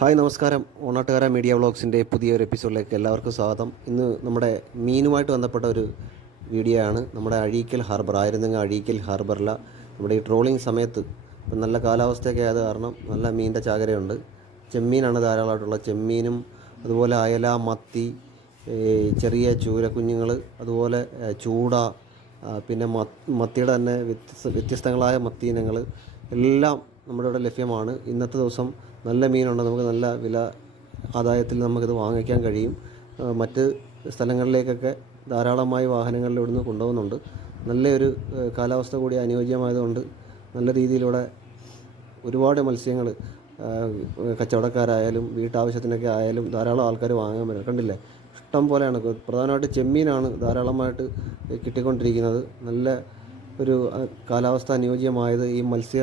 Hi നമസ്കാരം. ഓണാട്ടുകാര media വ്ളോഗ്സിൻ്റെ പുതിയൊരു എപ്പിസോഡിലേക്ക് എല്ലാവർക്കും സ്വാഗതം. ഇന്ന് നമ്മുടെ മീനുമായിട്ട് ബന്ധപ്പെട്ട ഒരു വീഡിയോ ആണ്. നമ്മുടെ അഴീക്കൽ ഹാർബർ, ആയിരുന്നെങ്കിൽ അഴീക്കൽ ഹാർബറിലെ നമ്മുടെ ഈ ട്രോളിങ് സമയത്ത് ഇപ്പം നല്ല കാലാവസ്ഥയൊക്കെ ആയത് കാരണം നല്ല മീനിൻ്റെ ചാകരയുണ്ട്. ചെമ്മീനാണ് ധാരാളമായിട്ടുള്ളത്. ചെമ്മീനും അതുപോലെ അയല, മത്തി, ചെറിയ ചൂരക്കുഞ്ഞുങ്ങൾ, അതുപോലെ ചൂട, പിന്നെ മത്തിയുടെ തന്നെ വ്യത്യസ്തങ്ങളായ മത്തി ഇനങ്ങൾ എല്ലാം നമ്മുടെ ഇവിടെ ലഭ്യമാണ്. ഇന്നത്തെ ദിവസം നല്ല മീനുണ്ട്. നമുക്ക് നല്ല വില ആദായത്തിൽ നമുക്കിത് വാങ്ങിക്കാൻ കഴിയും. മറ്റ് സ്ഥലങ്ങളിലേക്കൊക്കെ ധാരാളമായി വാഹനങ്ങളിൽ ഇവിടുന്ന് കൊണ്ടുപോകുന്നുണ്ട്. നല്ലൊരു കാലാവസ്ഥ കൂടി അനുയോജ്യമായതുകൊണ്ട് നല്ല രീതിയിലൂടെ ഒരുപാട് മത്സ്യങ്ങൾ കച്ചവടക്കാരായാലും വീട്ടാവശ്യത്തിനൊക്കെ ആയാലും ധാരാളം ആൾക്കാർ വാങ്ങാൻ വരും. കണ്ടില്ലേ, ഇഷ്ടം പോലെയാണ്. പ്രധാനമായിട്ട് ചെമ്മീനാണ് ധാരാളമായിട്ട് കിട്ടിക്കൊണ്ടിരിക്കുന്നത്. നല്ല ഒരു കാലാവസ്ഥ അനുയോജ്യമായത് ഈ മത്സ്യ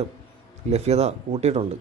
ലഭ്യത കൂട്ടിയിട്ടുണ്ട്.